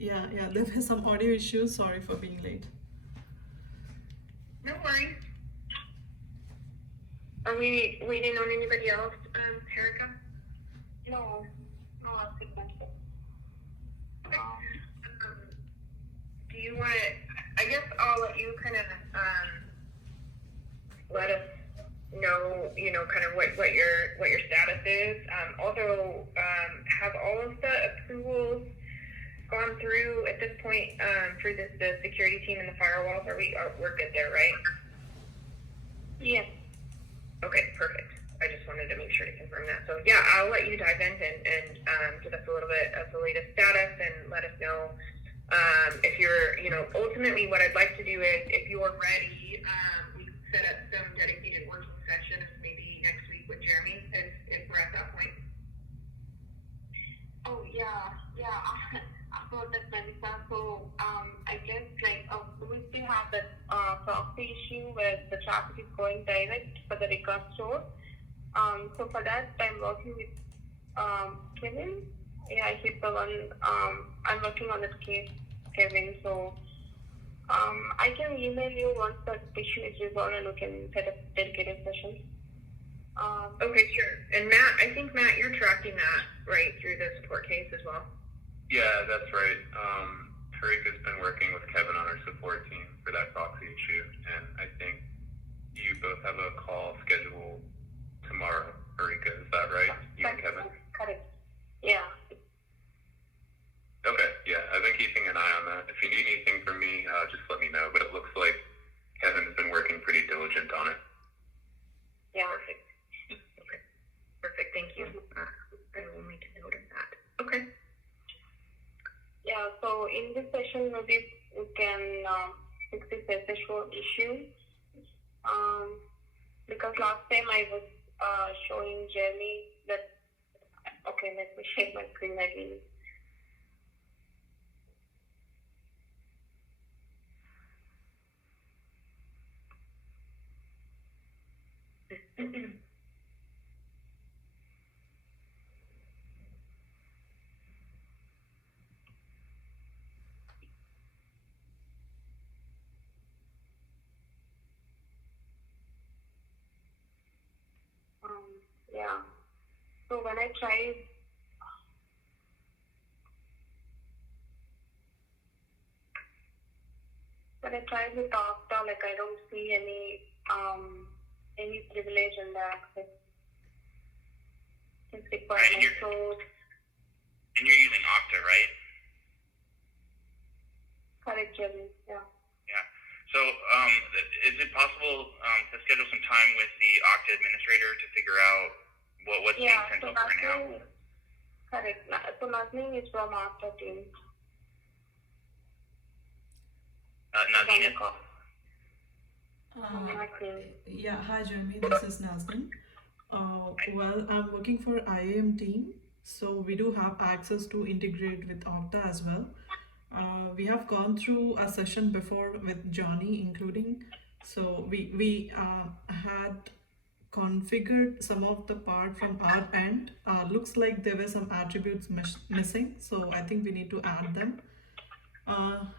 Yeah, there were some audio issues. Sorry for being late. No worries. Are we waiting on anybody else, Erica? No, no, I'll take that. Do you want to? I guess I'll let you kind of let us know, kind of what your status is. Also, have all of the approvals gone through at this point for the security team and the firewalls? We're good there, right? Yes. Okay, perfect. I just wanted to make sure to confirm that. So yeah, I'll let you dive in and give us a little bit of the latest status and let us know if you're, ultimately what I'd like to do is if you're ready, we can set up some dedicated working sessions maybe next week with Jeremy if we're at that point. Oh yeah. I thought that Melissa. So I guess we still have that proxy issue where the traffic is going direct for the record store. So for that, I'm working with Kevin. Yeah, he's the one. I'm working on this case, Kevin. So I can email you once the issue is resolved, and we can set up dedicated sessions. Okay, sure. And Matt, I think Matt, you're tracking that right through the support case as well. Yeah, that's right. Harika's been working with Kevin on our support team for that proxy issue, and I think you both have a call scheduled tomorrow. Harika, is that right? You and Kevin? Correct. Yeah. Okay, yeah, I've been keeping an eye on that. If you need anything from me, just let me know. But it looks like Kevin's been working pretty diligent on it. Yeah. Perfect. Okay. Perfect. Thank you. I will make a note of that. Okay. Yeah. So in this session, maybe we can fix this SSO issue. Because last time I was showing Jeremy that. Okay, let me share my screen again. Yeah. So when I tried with Okta, I don't see any privilege in the access requirement. And you're using Okta, right? Correct, Jeremy. Yeah. Yeah. So is it possible to schedule some time with the Okta administrator to figure out what's being sent over now? Correct. So Nazneen is from Okta team. Nazneen? Yeah, hi Jeremy, this is Nazneen. Well, I'm working for IAM team, so we do have access to integrate with Okta as well. We have gone through a session before with Johnny including, so we had configured some of the part from our end. Looks like there were some attributes missing, so I think we need to add them.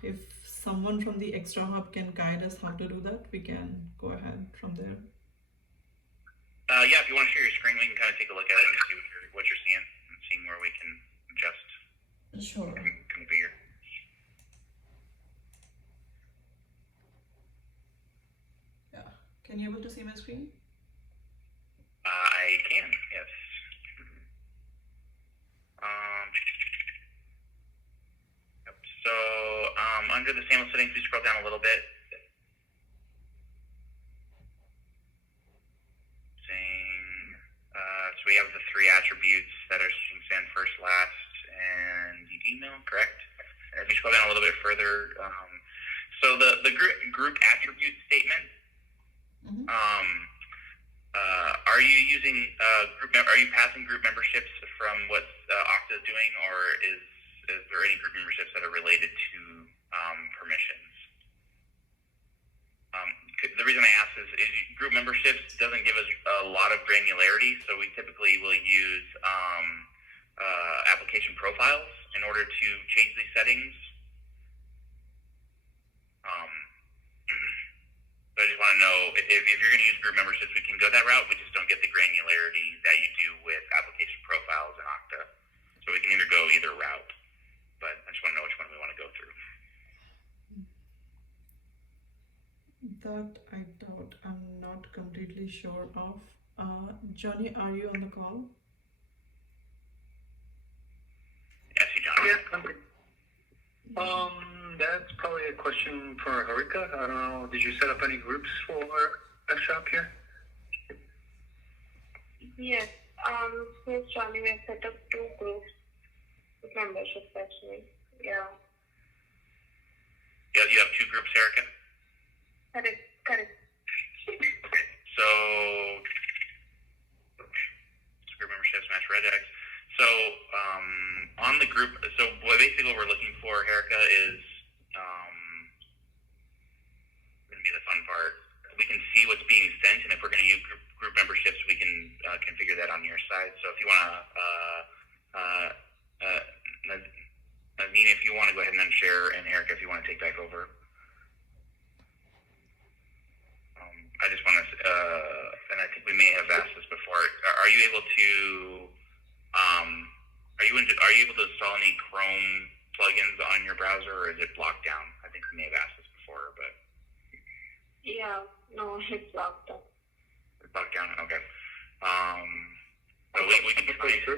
If someone from the Extrahop can guide us how to do that, we can go ahead from there. Yeah, if you want to share your screen, we can kind of take a look at it and see what you're seeing and seeing where we can adjust. Sure. Configure. Yeah. Can you able to see my screen? I can, yes. Yep. So under the sample settings, we scroll down a little bit. So we have the three attributes that are sent first, last, and the email, correct? And if we scroll down a little bit further, so the group attribute statement, are you using are you passing group memberships from what Okta is doing, or is there any group memberships that are related to permissions? The reason I ask is group memberships doesn't give us a lot of granularity, so we typically will use application profiles in order to change these settings So I just want to know if you're going to use group memberships, we can go that route. We just don't get the granularity that you do with application profiles in Okta. So we can either go either route, but I just want to know which one we want to go through. That I doubt. I'm not completely sure of. Johnny, are you on the call? Yes, you, John. Yeah, that's probably a question for Harika. I don't know. Did you set up any groups for Extrahop here? Yes. Yes, Johnny, we have set up 2 groups with memberships actually. Yeah. Yeah, you have 2 groups, Erica. Correct. So group memberships match regex. So on the group, so basically what we're looking for, Erica, is going to be the fun part. We can see what's being sent, and if we're going to use group memberships, we can configure that on your side. So if you want to, Naveen, if you want to go ahead and unshare, and Erica, if you want to take back over. I just want to, and I think we may have asked this before. Are you able to, are you able to install any Chrome plugins on your browser, or is it locked down? I think we may have asked this before, but Yeah. No, it's locked up. it's locked down. Okay. So we can try.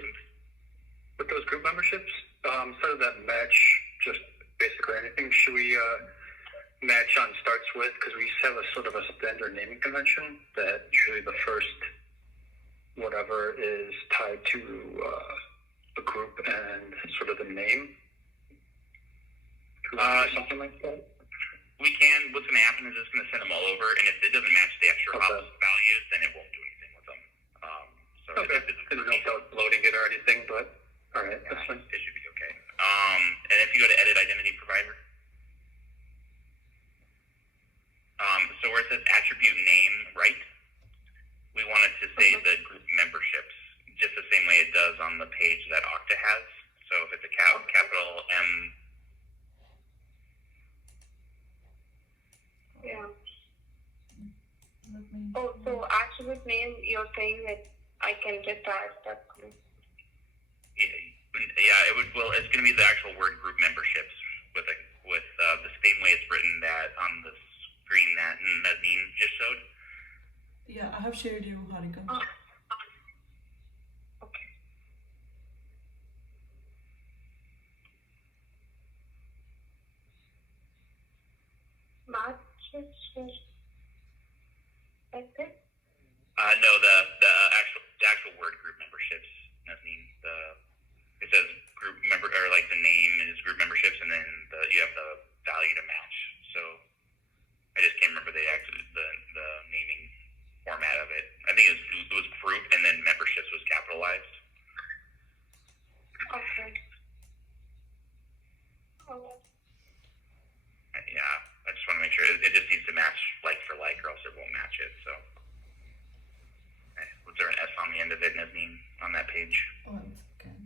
With those group memberships, instead of that match, just basically anything, should we match on starts with? Because we have a sort of a standard naming convention that usually the first whatever is tied to a group and sort of the name. Something like that. We can. What's going to happen is it's going to send them all over, and if it doesn't match the Extrahop values, then it won't do anything with them. So Okay. Didn't know if that was loading it or anything, but all right, that's fine. It should be okay. And if you go to edit identity provider, so where it says attribute name, right? We want it to say the group memberships, just the same way it does on the page that Okta has. So if it's a capital M. Yeah. Oh, so attribute name, you're saying that I can just add that group. Yeah, it would. Well, it's going to be the actual word group memberships with the same way it's written that on the screen that Naveen just showed. Yeah, I have shared you, Harika. Okay. Matches. Like this? No, the actual word group memberships. Naveen, it says group member, or like the name is group memberships, and then you have the value to match. So I just can't remember the naming format of it. I think it was group, and then memberships was capitalized. Okay. Oh. Yeah, I just want to make sure it just needs to match like for like, or else it won't match it. So, was there an S on the end of it, Naveen, on that page? 1 second.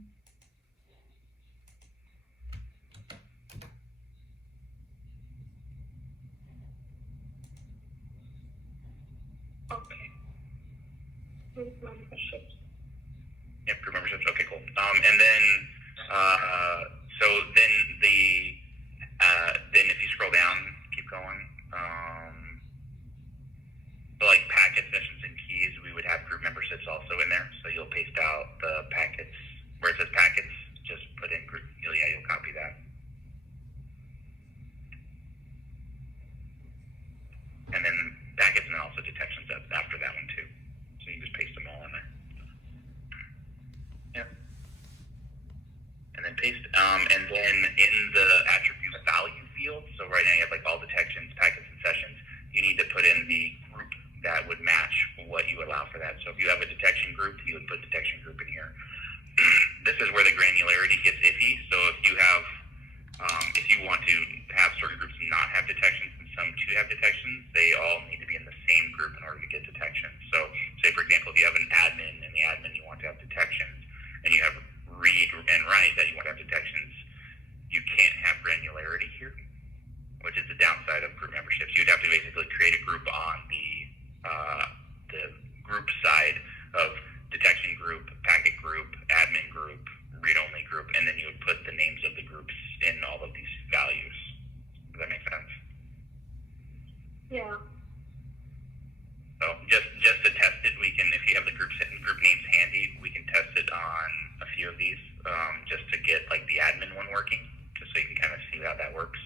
Okay. Group memberships. Yep, group memberships. Okay, cool. And then, so then then if you scroll down, keep going. So like packet sessions and keys, we would have group memberships also in there. So you'll paste out the packets where it says packets. Just put in group. You'll copy that. And then packets, and then also detections after that one too. So you can just paste them all in there. Yeah. And then paste. And then in the attribute value field, so right now you have like all detections, packets, and sessions. You need to put in the group that would match what you allow for that. So if you have a detection group, you would put detection group in here. This is where the granularity gets iffy. So if you have, if you want to have certain groups not have detections and some to have detections, they all need to be in the same group in order to get detections. So say for example, if you have an admin and the admin you want to have detections, and you have read and write that you want to have detections, you can't have granularity here, which is the downside of group memberships. You'd have to basically create a group on you how that works.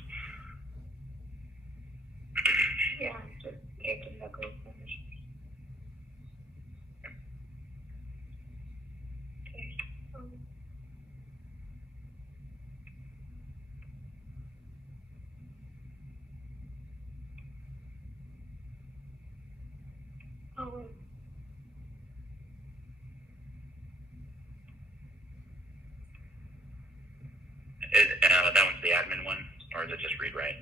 Yeah, just creating the group membership. Okay. Um, That one's the admin one, or is it just read write?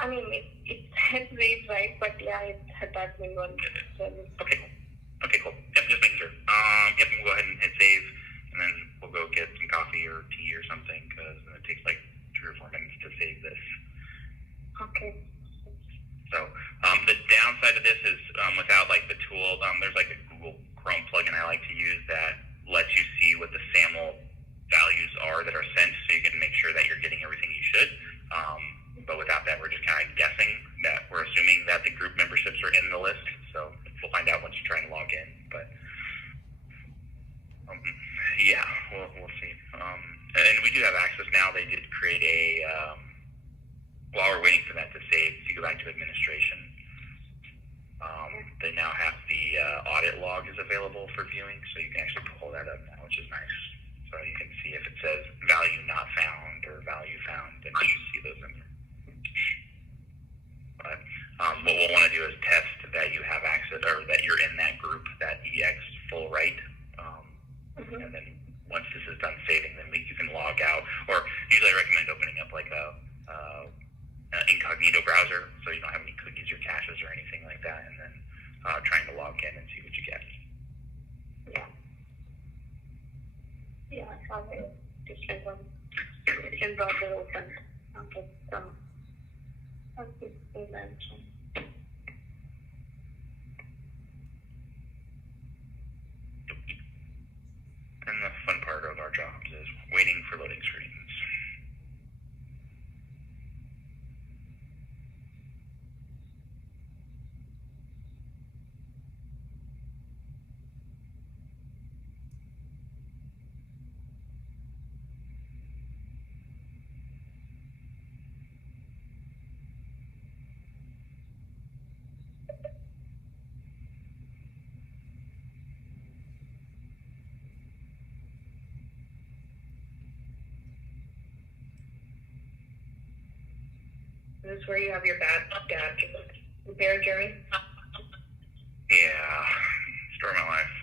I mean, it reads right, but yeah, it had that main one. So Okay, cool. Okay, cool. Yep, just making sure. Yep, we'll go ahead and hit save, and then we'll go get some coffee or tea or something, because it takes like 3 or 4 minutes to save this. okay. So the downside of this is without like the tool, there's like a Google Chrome plugin I like to use that lets you see what the SAML values are that are sent, so you can make sure that you're getting everything you should. But without that, we're just kind of guessing that we're assuming that the group memberships are in the list. So we'll find out once you try and log in. But yeah, we'll see. And we do have access now. They did create a while we're waiting for that to save, if you go back to administration, they now have the audit log is available for viewing, so you can actually pull that up now, which is nice. So you can see if it says value not found or value found, then you should see those in there. But what we'll want to do is test that you have access, or that you're in that group, that EX full right, and then once this is done saving, then you can log out, or usually I recommend opening up like a incognito browser, so you don't have any cookies or caches or anything like that, and then trying to log in and see what you get. Yeah. Yeah, I saw the different one. In browser open. Okay, so that's it. Mention. And the fun part of our jobs is waiting for loading screens. This is where you have your bad dad repair, Jerry? Yeah, story of my life.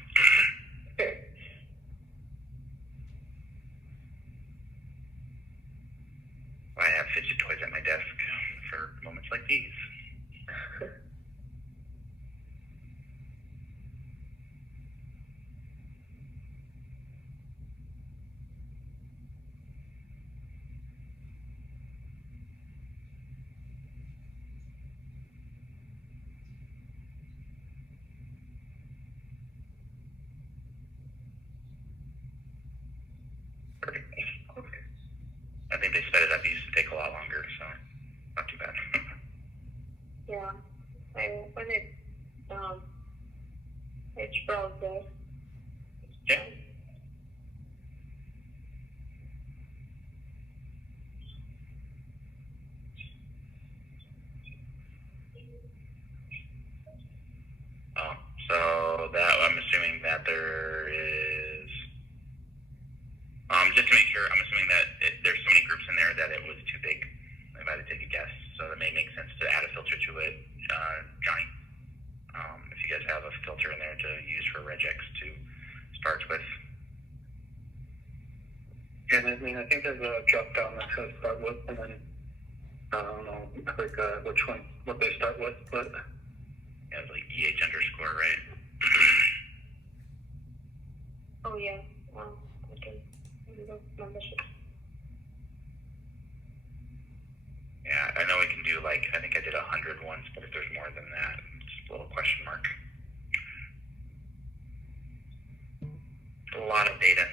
I have fidget toys at my desk for moments like these. I think they sped it up. It used to take a lot longer, so not too bad. Yeah, I open it. Edge browser. Yeah. So that I'm assuming that there is. Just to make sure, I'm assuming that there's so many groups in there that it was too big. If I had to take a guess, so that may make sense to add a filter to it, Johnny. If you guys have a filter in there to use for regex to start with. Yeah, I mean, I think there's a drop down that says start with, and then I don't know, click which one, what they start with, but Yeah, it's like EH underscore, right? Oh yeah. Okay. Membership. Yeah, I know we can do like, I think I did 100 once, but if there's more than that, it's a little question mark. A lot of data.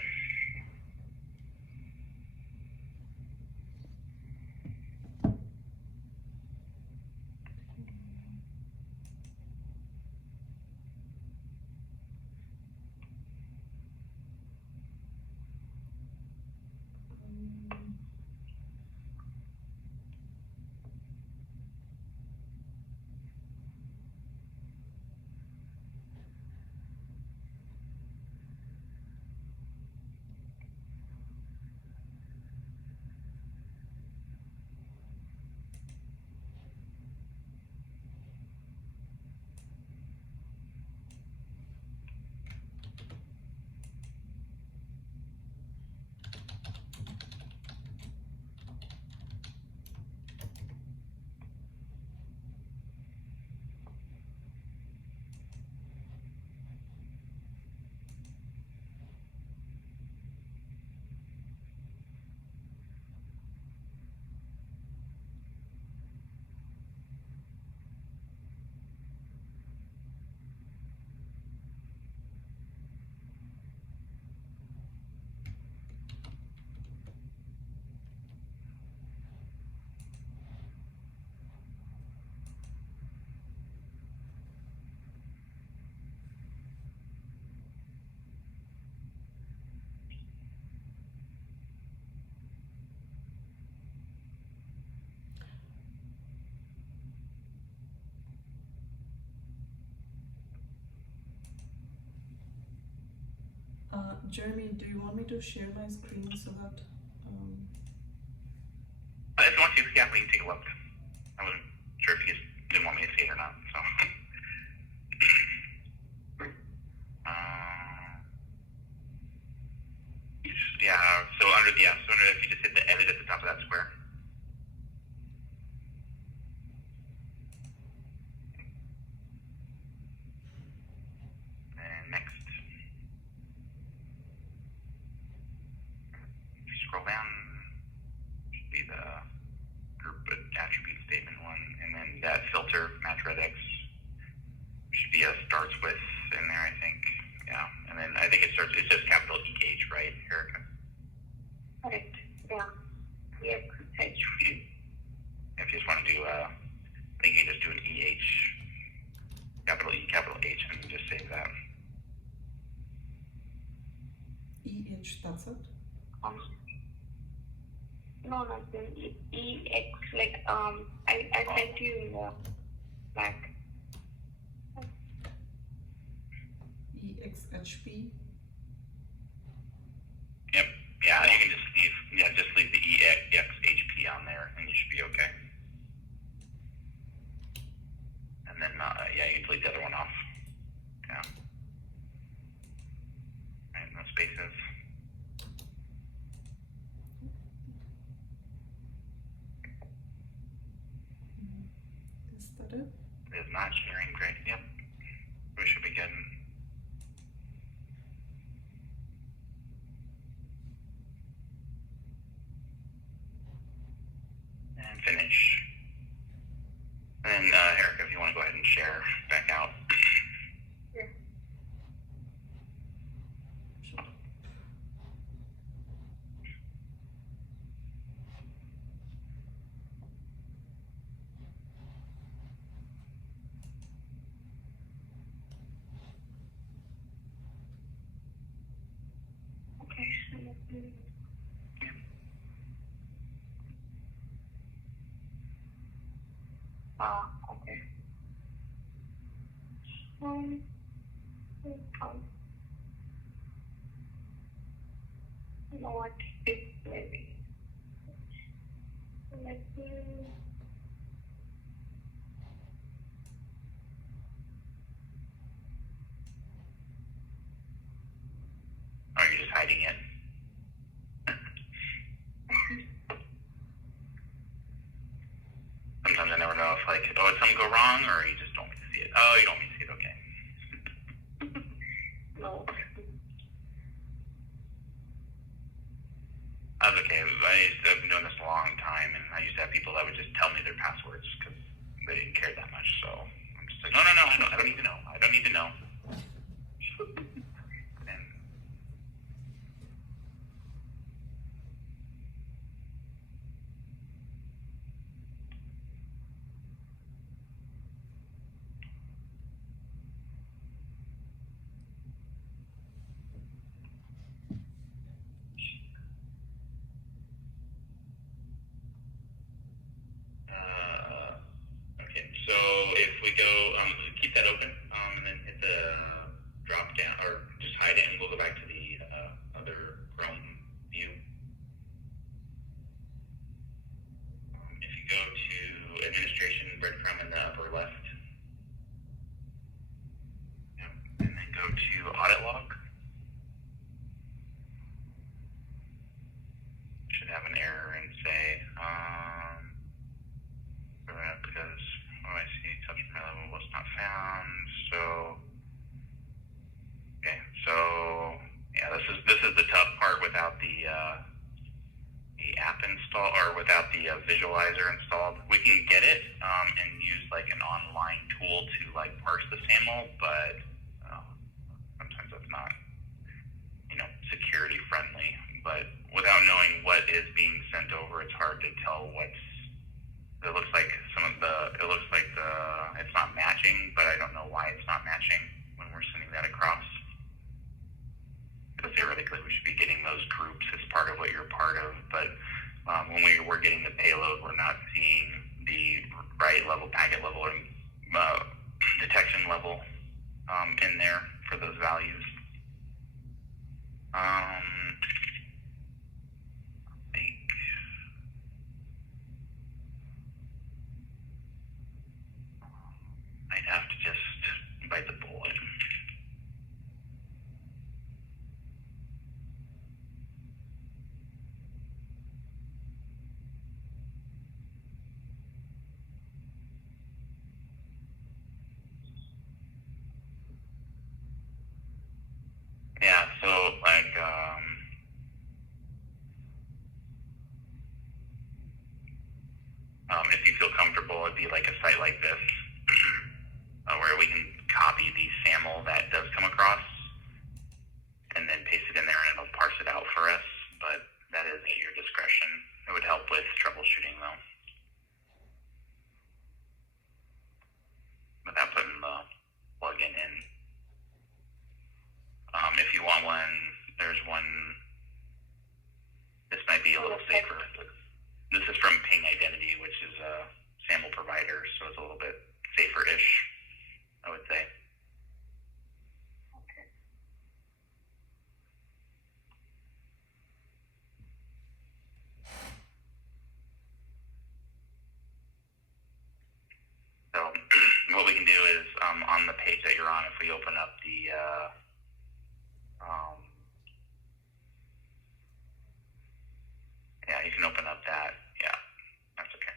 Jeremy, do you want me to share my screen so that? Um, If you want to, yeah, we can take a look. I wasn't sure if you didn't want me to see it or not, so. So under if you just hit the edit at the top of that square. And next. If you scroll down, should be the group attribute statement one, and then that filter, match red X, should be a starts with in there, I think. Yeah, and then I think it's just capital EH, right, Erica? Correct. Yeah. Yep. If you just want to do, I think you can just do an EH, capital E, capital H, and just save that. EH, that's it. No, nothing. EX, like, I sent you in the back. EXHP. Yep. Yeah, you can just leave the EXHP on there, and you should be okay. And then, you can delete the other one off. Yeah. Right, no spaces. Is that it? It is not sharing, great. Yep. We should be good. And finish. And then, Erica, if you want to go ahead and share back out. Yeah. Sure. Okay. Okay. Um, you know what? It maybe. Let me. Or are you just hiding it? Sometimes I never know if, like, did something go wrong, or you just don't want me to see it. Oh, you don't want me to see it, okay. No. That's okay. I've been doing this a long time, and I used to have people that would just tell me their passwords because they didn't care that much. So I'm just like, no, I don't need to know. I don't need to know. And okay, so if we go, keep that open, and then hit the drop down, or just hide it, and we'll go back to the other Chrome view. If you go to administration breadcrumb in the upper left, yep, and then go to audit log. Should have an error and say, because I see subject level was not found. So, okay, so yeah, this is the tough part without the app install, or without the visualizer installed. We can get it and use like an online tool to like parse the SAML, but sometimes that's not, security friendly. But without knowing what is being sent over, it's hard to tell what's. It looks like it's not matching, but I don't know why it's not matching when we're sending that across. Because theoretically, we should be getting those groups as part of what you're part of. But when we're getting the payload, we're not seeing the right level, packet level, or detection level in there for those values. think I'd have to just invite the bull in. Yeah, so like if you feel comfortable, it'd be like a site like this where we can copy the SAML that does come across and then paste it in there and it'll parse it out for us, but that is at your discretion. It would help with troubleshooting though, without putting the plugin in. If you want one, there's one. This might be a little safer. This is from Ping Identity, which is a SAML provider, so it's a little bit safer-ish, I would say. Okay. So what we can do is on the page that you're on, if we open up the yeah, you can open up that. Yeah, that's okay.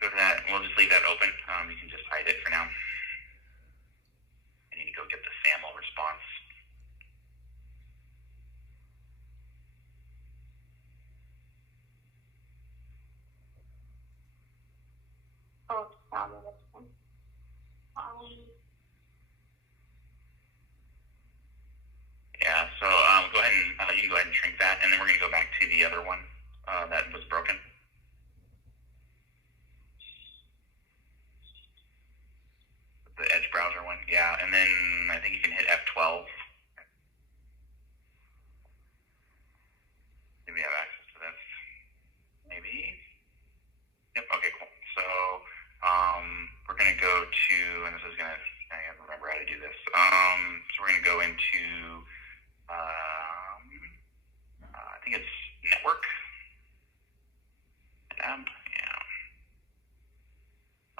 Go to that. We'll just leave that open. You can just hide it for now. I need to go get the SAML response. Oh, that's fine. Yeah, so go ahead and you can go ahead and shrink that, and then we're going to go back to the other one that was broken. The Edge browser one, yeah, and then I think you can hit F12. Do we have access to this? Maybe. Yep. Okay. Cool. So we're going to go to, and this is going to, I have to remember how to do this. So we're going to go into, I think it's network. Tab. Yeah.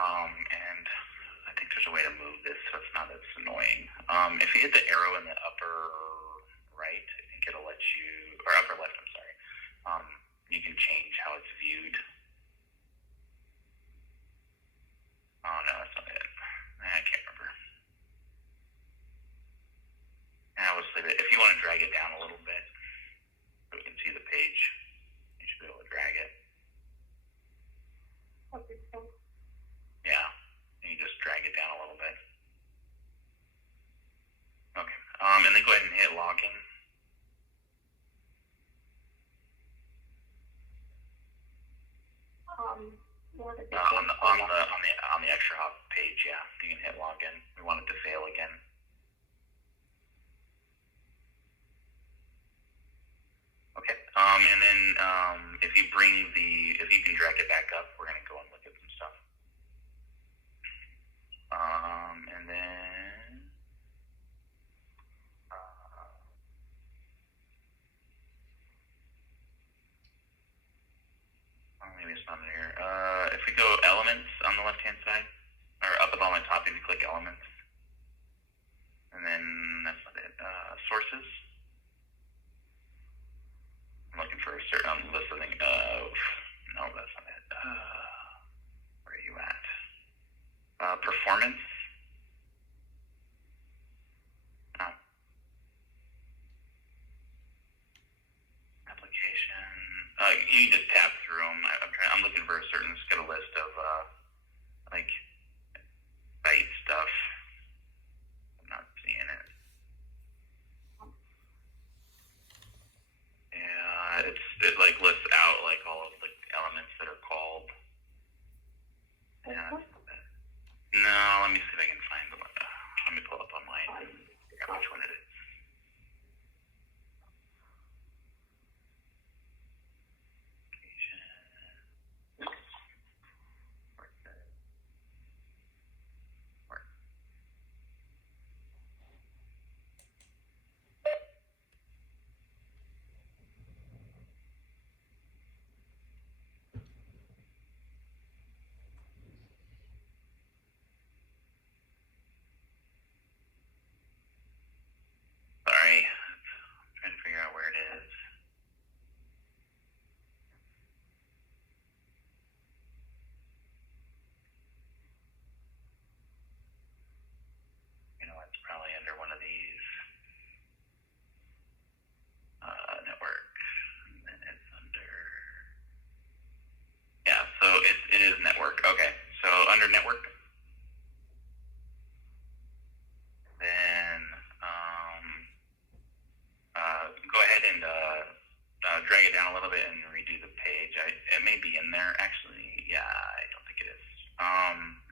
And I think there's a way to move this so it's not as annoying. If you hit the arrow in the upper right, I think it'll let you, or upper left, I'm sorry. You can change how it's viewed. Oh no, that's not it. I can't remember. We'll just leave it. If you want to drag it down a little bit, so we can see the page, you should be able to drag it. Okay, so Yeah, you just drag it down a little bit. Okay, and then go ahead and hit login. what is it? On the Extrahop page, yeah, you can hit login. We want it to fail again. Okay, and then if you can drag it back up, we're gonna go and look at some stuff. And then maybe it's not in here. If we go elements on the left hand side, or up above on top, if you click elements, and then that's not it. Sources. I'm looking for a certain list of things. No, that's not it. Where are you at? Performance. Application. You can just tab through them. I'm looking for a certain. Just get a list of like site stuff. I'm not seeing it. Yeah, it like lists out like all of the elements that are called. Yeah. No, let me see if I can find the one. Let me pull up online and figure out which one it is. under network. Then go ahead and drag it down a little bit and redo the page. It may be in there actually. Yeah, I don't think it is.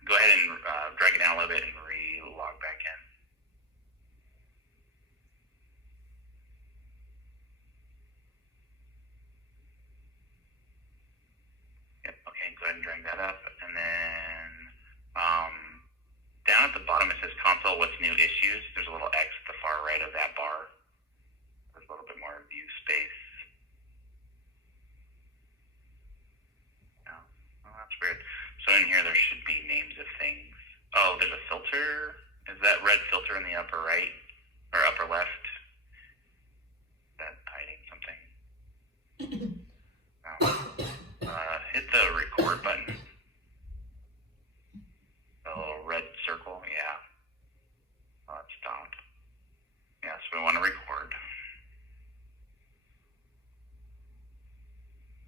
Go ahead and drag it down a little bit and re-log back in. Yep. Okay. Go ahead and drag that up, and then down at the bottom it says console. What's new issues? There's a little X at the far right of that bar. There's a little bit more view space. Oh, that's weird. So in here there should be names of things. Oh, there's a filter. Is that red filter in the upper right or upper left? Is that hiding something? No. Hit the record button. The little red circle. Yeah. Oh, it stopped. Yeah, so we want to record.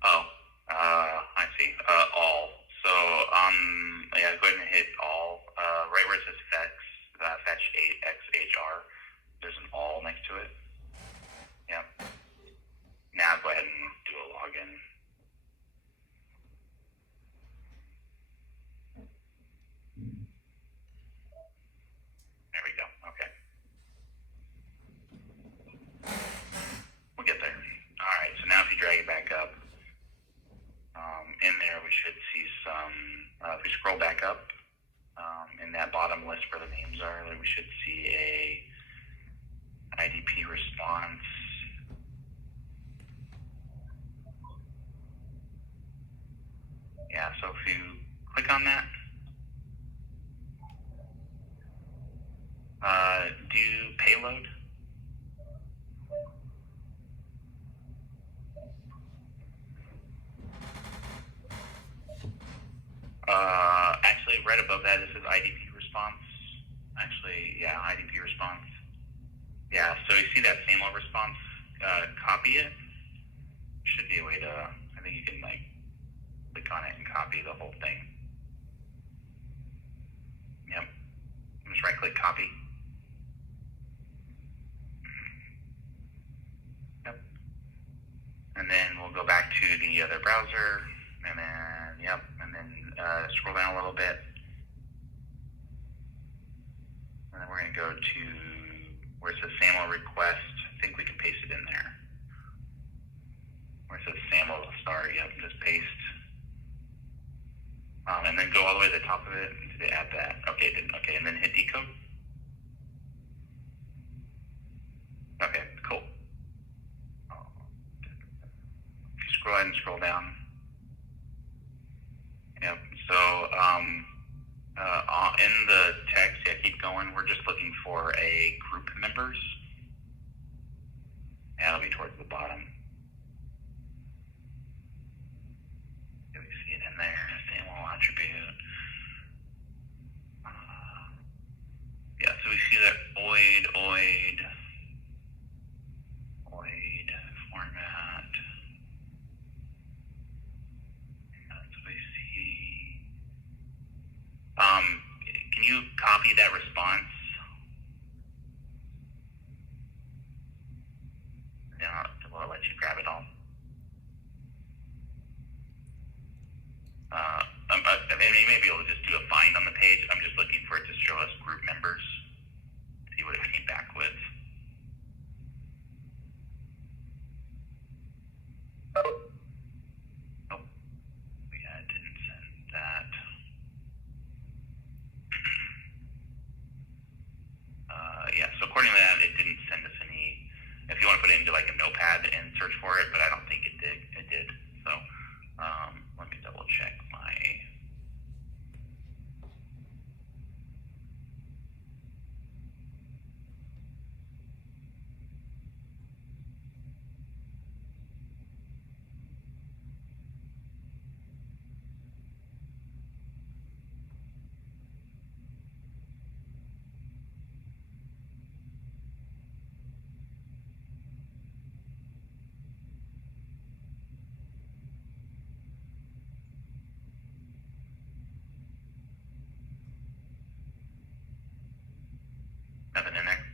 Oh, I see. All. So, yeah, go ahead and hit all. Right where it says fetch 8xhr, there's an all next to it. Yep. Now go ahead and do a login. There we go. Okay. We'll get there. All right. So now if you drag it back up, in there we should see some, if we scroll back up, in that bottom list where the names are, we should see a IDP response. Yeah, so if you click on that, do payload. Actually, right above that, this is IDP response. Actually, yeah, IDP response. Yeah, so you see that SAML response, copy it. Should be a way to, I think you can like click on it and copy the whole thing. Yep. Just right click copy. Yep. And then we'll go back to the other browser, and then, yep, and then scroll down a little bit. And then we're going to go to where it says SAML request. I think we can paste it in there. Where it says SAML start, yep, just paste. And then go all the way to the top of it and add that. Okay, okay, and then hit decode. Okay, cool. Scroll ahead and scroll down. Yep. So in the text, yeah, keep going. We're just looking for a group members. Yeah, it'll be towards the bottom. Yeah, we see it in there. SAML attribute. Yeah, so we see that OID format. That's what we see. Can you copy that response? Yeah, will it let you grab it all? I mean, you may be able to just do a find on the page. I'm just looking for it to show us group members. See what it came back with. Nope. Yeah, it didn't send that. Yeah, so according to that, it didn't send us any. If you want to put it into like a notepad and search for it, but I don't Nothing in there.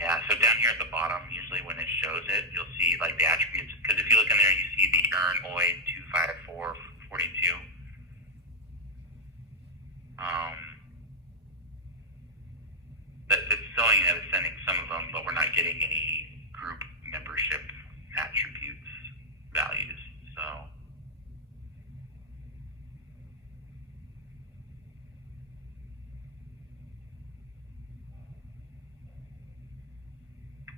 Yeah, so down here at the bottom, usually when it shows it, you'll see like the attributes. Because if you look in there, you see the earn OI 25442. That it's showing that it's sending some of them, but we're not getting any group membership attributes values. So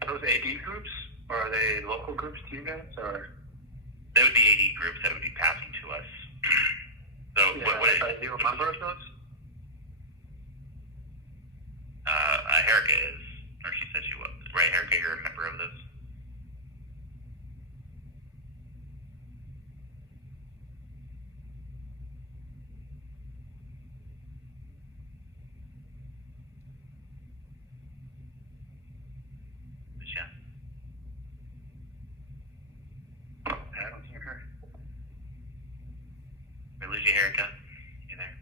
Are those AD groups, or are they local groups to you guys, or? there would be 80 groups that would be passing to us. So Yeah, what do you remember of those? Erica is, or she said she was. Right, Erica, you're a member of this? Yeah. I don't hear her. We lose you, Erica? You there?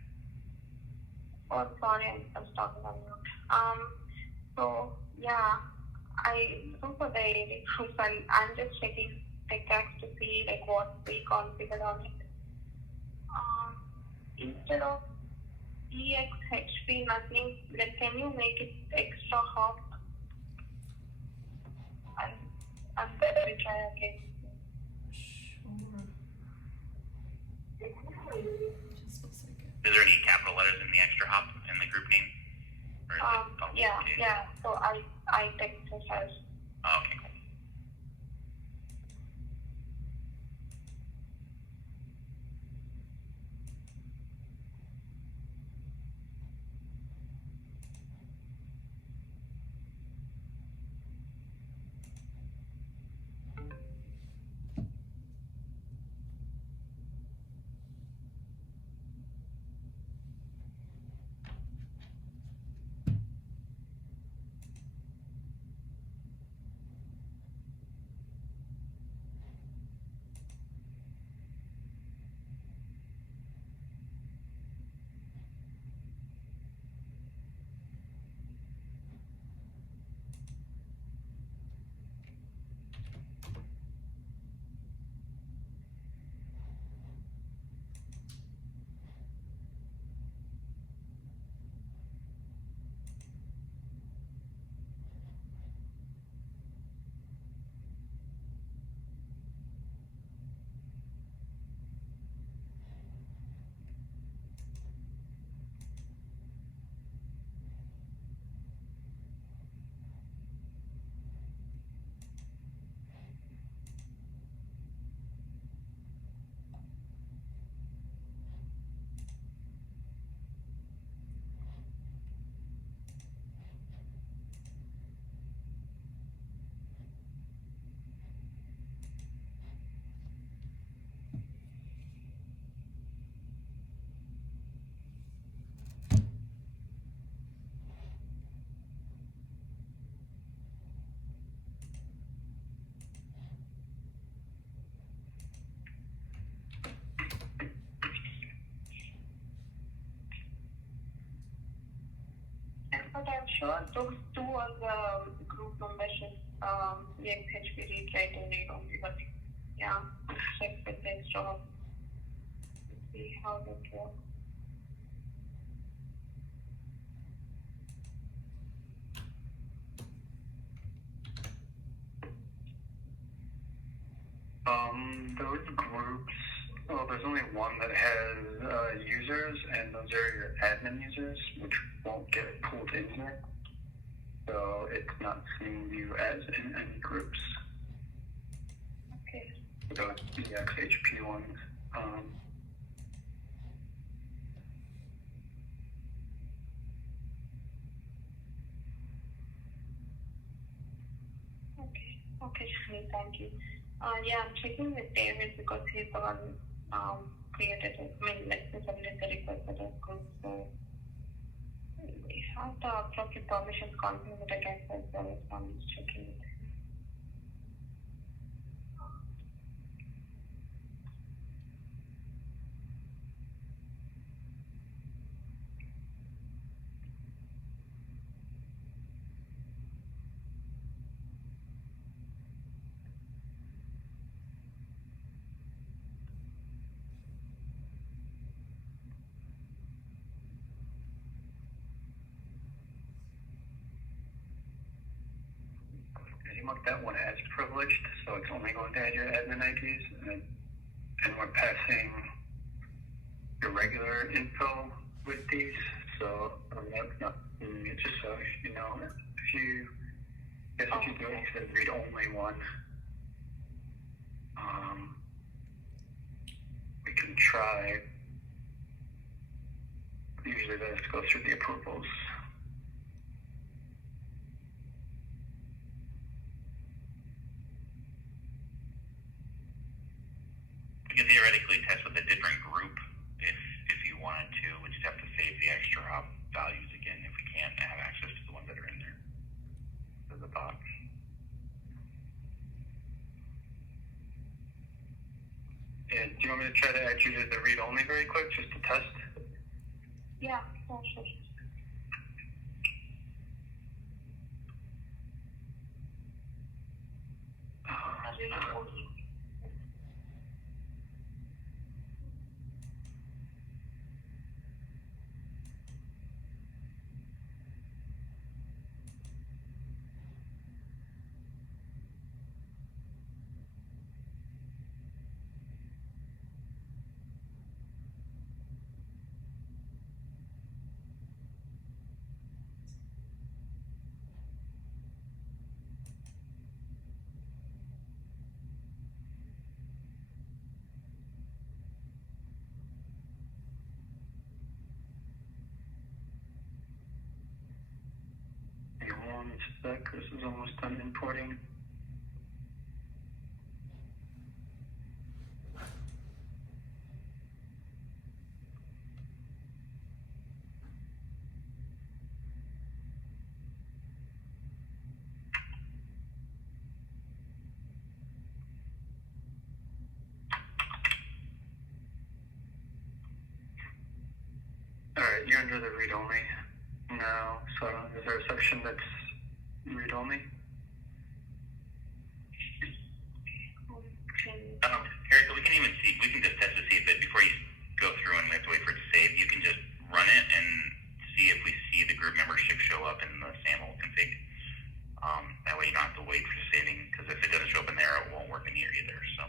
Oh, sorry, I was talking on you. So yeah, I so for the AD groups, I'm just checking the text to see like what we configured on it. Instead of EXHP, nothing. Like, can you make it Extrahop? And then we try again. Sure. Just a second. Is there any capital letters in the Extrahop in the group name? Or is it all lowercase? Yeah. So I text it as Oh, okay, cool. but I'm sure those two are the group membership EXHP retry to read only, but yeah, check with the Extrahop to see how that works. Those groups, well, there's only one that has users, and those are your admin users, which won't get pulled in here. So it's not seeing you as in any groups. Okay. Those EXHP ones. Okay, Shani, thank you. Yeah, I'm checking with David because he's the one created it. I mean, like, submitted the request for the group. So we have the appropriate permissions configured against as well. So I'm just checking it. mark that one as privileged, so it's only going to add your admin IDs, and we're passing your regular info with these. So just so you know, if you do it to the read only one, we can try. Usually they have to go through the approvals. We could theoretically test with a different group if you wanted to. We just have to save the Extrahop values again if we can't have access to the ones that are in there. There's a box. And do you want me to try to add you to the read only very quick, just to test? Yeah, sure. One sec, this is almost done importing. Alright, you're under the read only now, so is there a section that's read only? Erica, we can even see, we can just test to see if it, before you go through and we have to wait for it to save, you can just run it and see if we see the group membership show up in the SAML config. That way you don't have to wait for saving, because if it doesn't show up in there, it won't work in here either, so.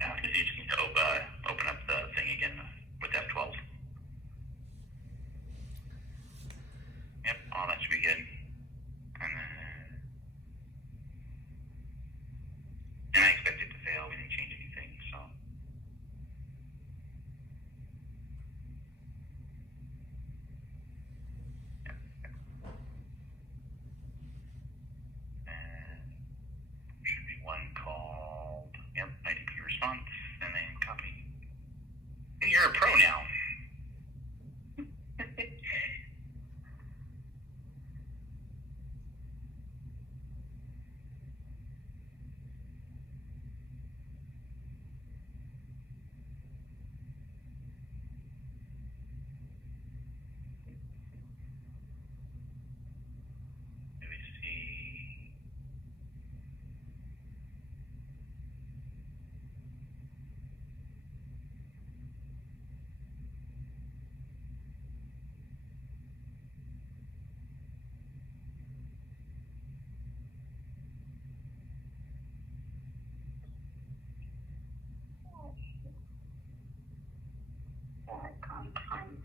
You just need to open up the thing again with F12. Yep, all that should be good. And I expect it to fail. We didn't change anything, so. Yep. And there should be one called, IDP response, and then copy. Hey, you're a pro now. Let me see. I can't find.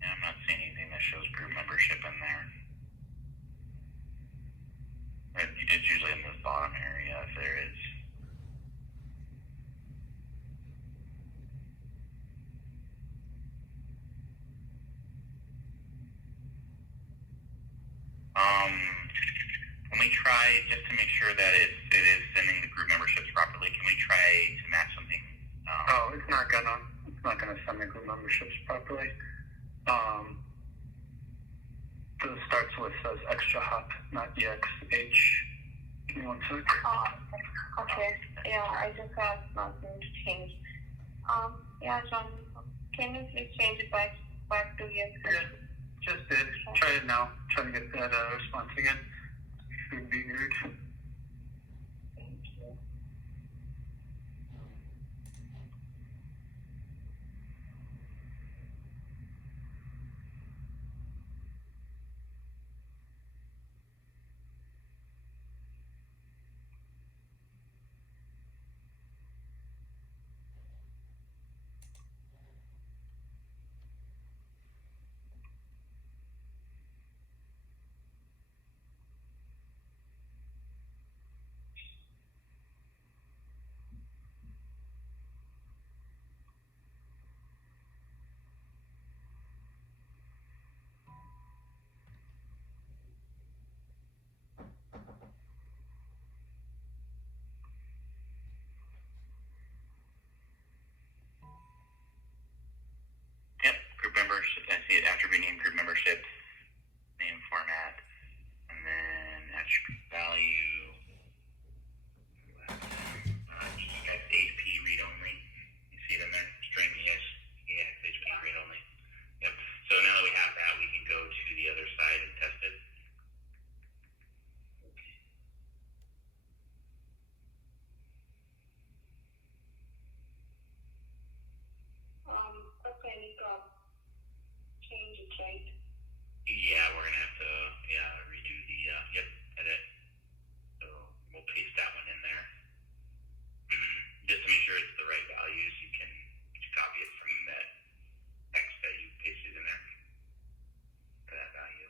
Yeah, I'm not seeing anything that shows group membership in there. It's usually in the bottom area if there is. Can we try, just to make sure that it is sending the group memberships properly, can we try to match something? It's not gonna send the group memberships properly. The starts with says Extrahop, not EXH. Give me one sec. Okay. Yeah, I just have nothing to change. Yeah, John. Can you please change it back to yes? Yeah, just did. Try it now. Try to get that response again. Should be weird. Thank you. Yep, group membership. I see it. Attribute name, group membership, name format, and then attribute value. Just got AP read only. You see it in there? String HP read only. Yep. So now that we have that, we can go to the other side and test it. Okay, I need to change it, right? Yeah, we're gonna have to redo the edit. So we'll paste that one in there. Just to make sure it's the right values, you can copy it from that text that you pasted in there for that value.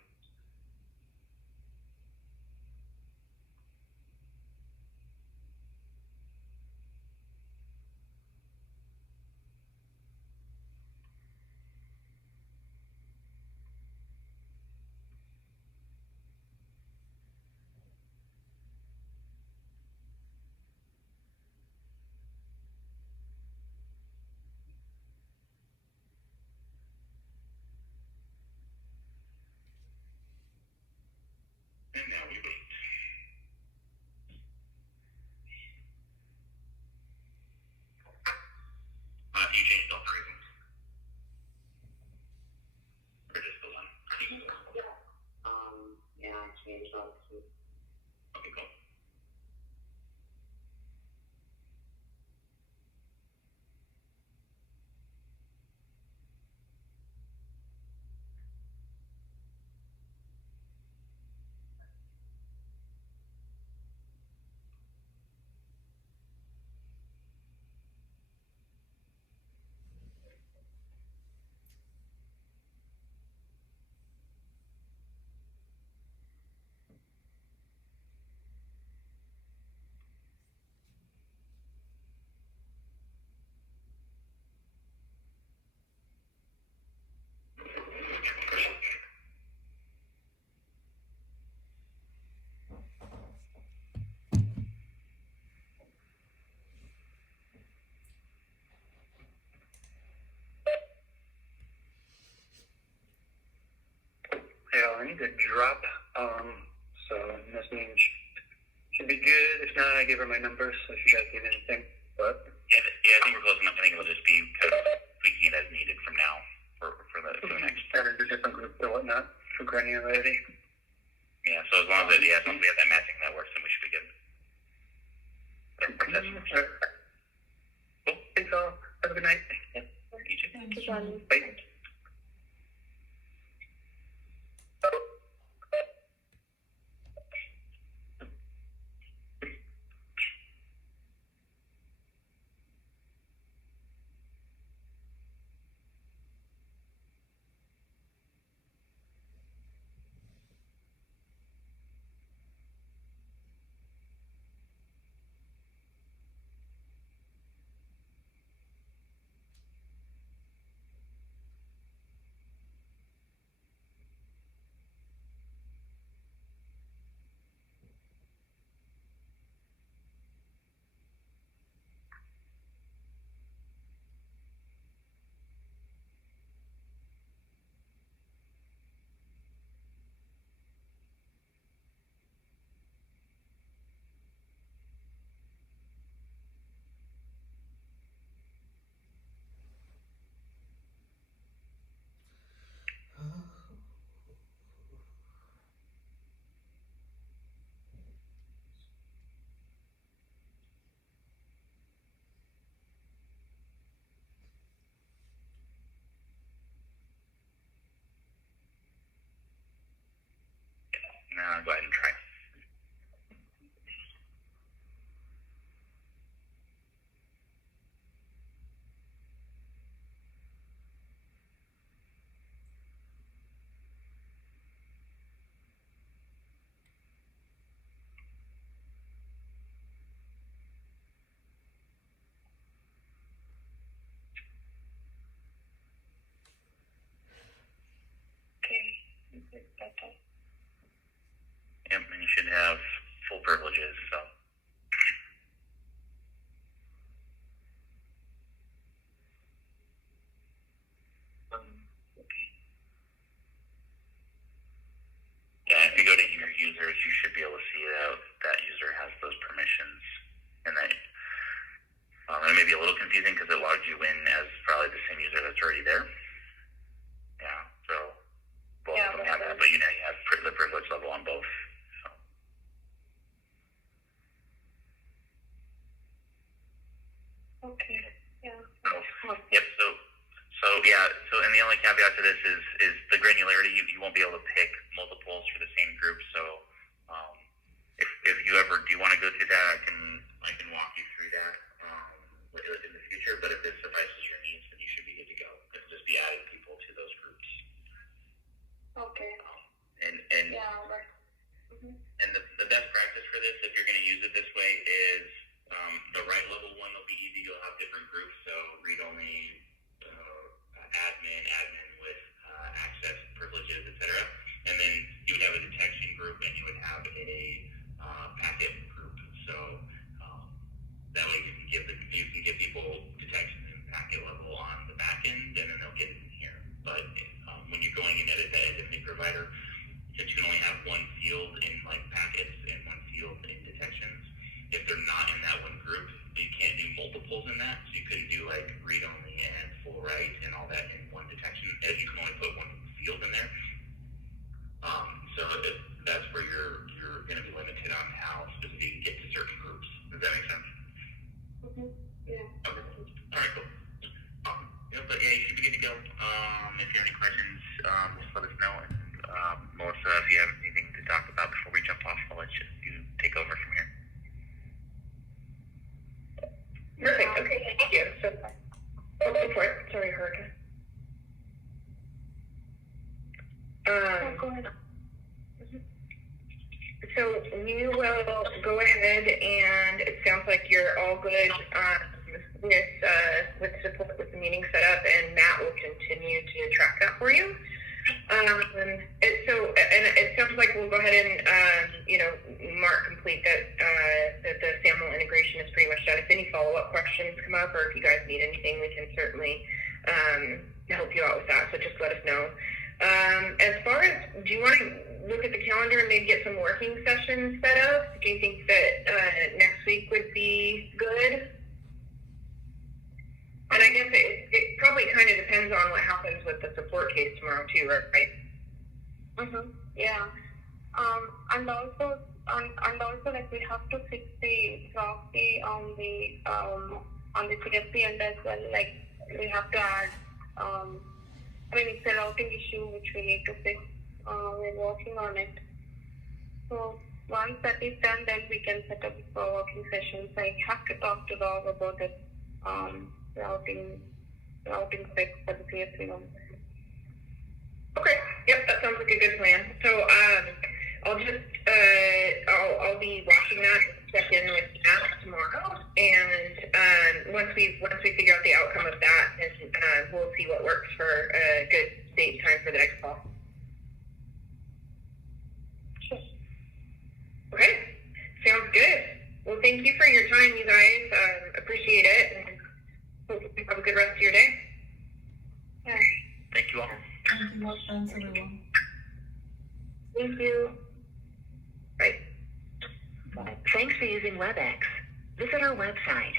And now we wait. You changed all three of them. Or just the one? Yeah, I changed all two. Okay, cool. Yeah, I need to drop. So this means should be good. If not, I give her my number, so if you guys need anything. But Yeah, I think we're close enough. I think it'll just be kind of tweaking it as needed from now for the next. that is a different group or whatnot for granularity. Yeah, so as long as we have that matching that works, then we should be good. Sure. Cool. Thanks all. Have a good night. You too. Thank you, Johnny. Bye. go ahead and try. Okay, this is better. Yep, and you should have full privileges, so. Okay. Yeah, if you go to your users, you should be able to see that user has those permissions, and that it may be a little confusing because it logged you in as probably the same user that's already there. Yeah, so both of them have that, but you know you have the privilege level on both. So. Okay. Yeah. Yep. So and the only caveat to this is the granularity. You won't be able to pick multiples for the same group. So if you ever do want to go through that, I can walk you through that in the future. But if this suffices your needs, then you should be good to go. It'll just be adding people to those groups. Okay. And Yeah. But, and the best practice for this, if you're going to use it this way, is the right level one will be easy. You'll have different groups, so read only, admin with access privileges, etc. And then you would have a detection group, and you would have a packet group. So that way you can give people detection and packet level on the back end, and then they'll get it in here. But when you're going in edit the provider, since you can only have one field in like packets and one field in detections, if they're not in that one group, you can't do multiples in that. So you couldn't do like read only and full write and all that in one detection, as you can only put one field in there. So that's where you're going to be limited on how specific you can get to certain groups. Does that make sense? yeah. Okay. All right, cool. But yeah, you should be good to go. If you have any questions, just let us know. And Melissa, if you have anything to talk about before we jump off, I'll let you take over from here. Perfect. Okay, thank you. So, go for it. Sorry, Hurricane. Go ahead. So we will go ahead, and it sounds like you're all good with support with the meeting set up, and Matt will continue to track that for you. And it sounds like we'll go ahead and mark complete that the SAML integration is pretty much done. If any follow-up questions come up, or if you guys need anything, we can certainly help you out with that. So just let us know. As far as, do you want to look at the calendar and maybe get some working sessions set up? Do you think that next week would be good? And I guess it probably kind of depends on what happens with the support case tomorrow too, right? Yeah. And also like we have to fix the proxy on the CFP end as well. Like we have to add. It's a routing issue which we need to fix. We're working on it. So once that is done, then we can set up working sessions. I have to talk to Rob about it. Routing fix for the CSV one. Okay. Yep, that sounds like a good plan. So I'll just I'll be watching that and check in with Matt tomorrow, and once we figure out the outcome of that, and we'll see what works for a good date time for the next call. Sure. Okay, sounds good. Well, thank you for your time, you guys. Appreciate it, and hope you have a good rest of your day. Yeah. Thank you all. Thank you. Thanks, everyone. Thank you. Bye. Thanks for using WebEx. Visit our website,